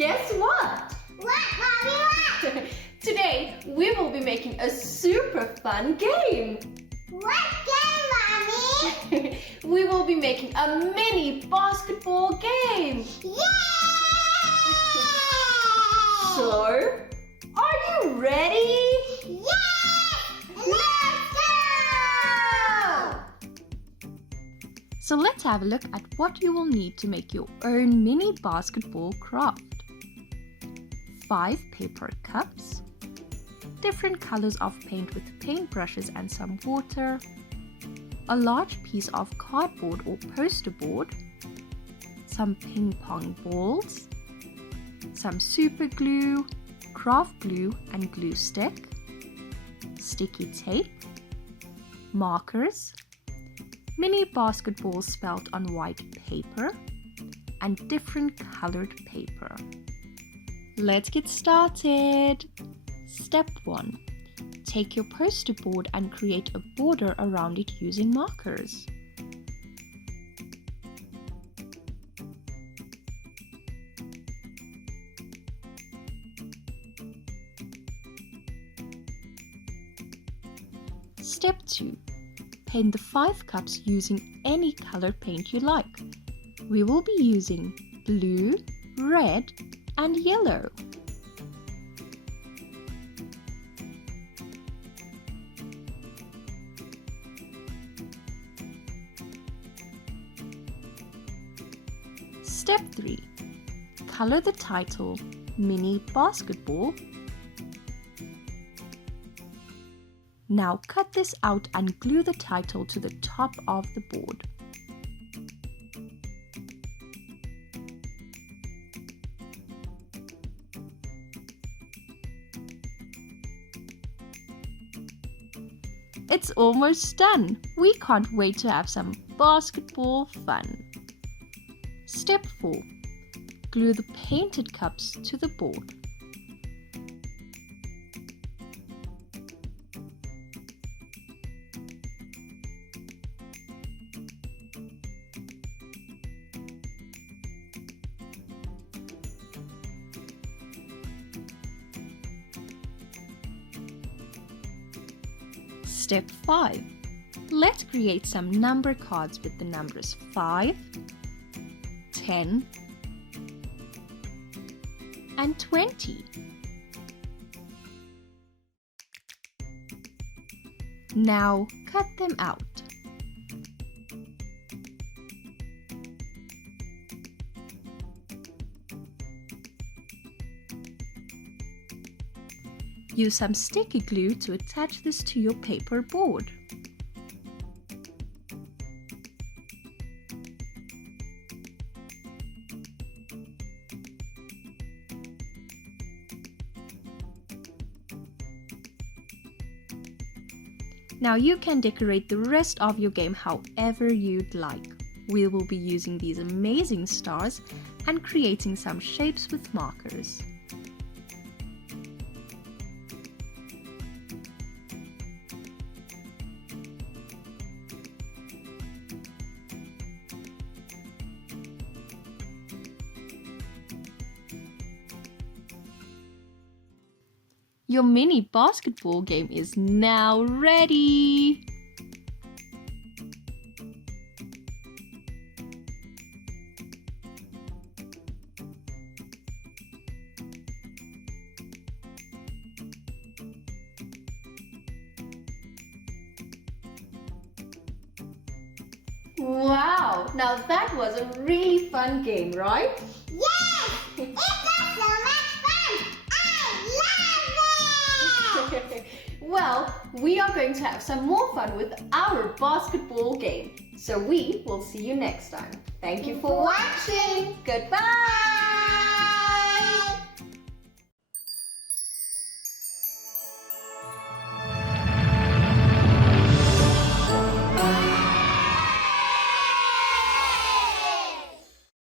Guess what? What, Mommy, what? Today, we will be making a super fun game. What game, Mommy? We will be making a mini basketball game. Yay! So, are you ready? Yes! Let's go! So let's have a look at what you will need to make your own mini basketball craft. 5 paper cups, different colors of paint with paintbrushes and some water, a large piece of cardboard or poster board, some ping pong balls, some super glue, craft glue and glue stick, sticky tape, markers, mini basketballs spelled on white paper, and different colored paper. Let's get started. Step 1. Take your poster board and create a border around it using markers. Step 2. Paint the 5 cups using any color paint you like. We will be using blue, red, and yellow. Step 3. Color the title Mini Basketball. Now cut this out and glue the title to the top of the board. It's almost done. We can't wait to have some basketball fun. Step 4. Glue the painted cups to the board. Step 5. Let's create some number cards with the numbers 5, 10, and 20. Now cut them out. Use some sticky glue to attach this to your paper board. Now you can decorate the rest of your game however you'd like. We will be using these amazing stars and creating some shapes with markers. Your mini basketball game is now ready! Wow! Now that was a really fun game, right? Yes! It was so much fun! I love it! Well, we are going to have some more fun with our basketball game. So we will see you next time. Thank you for watching. Goodbye!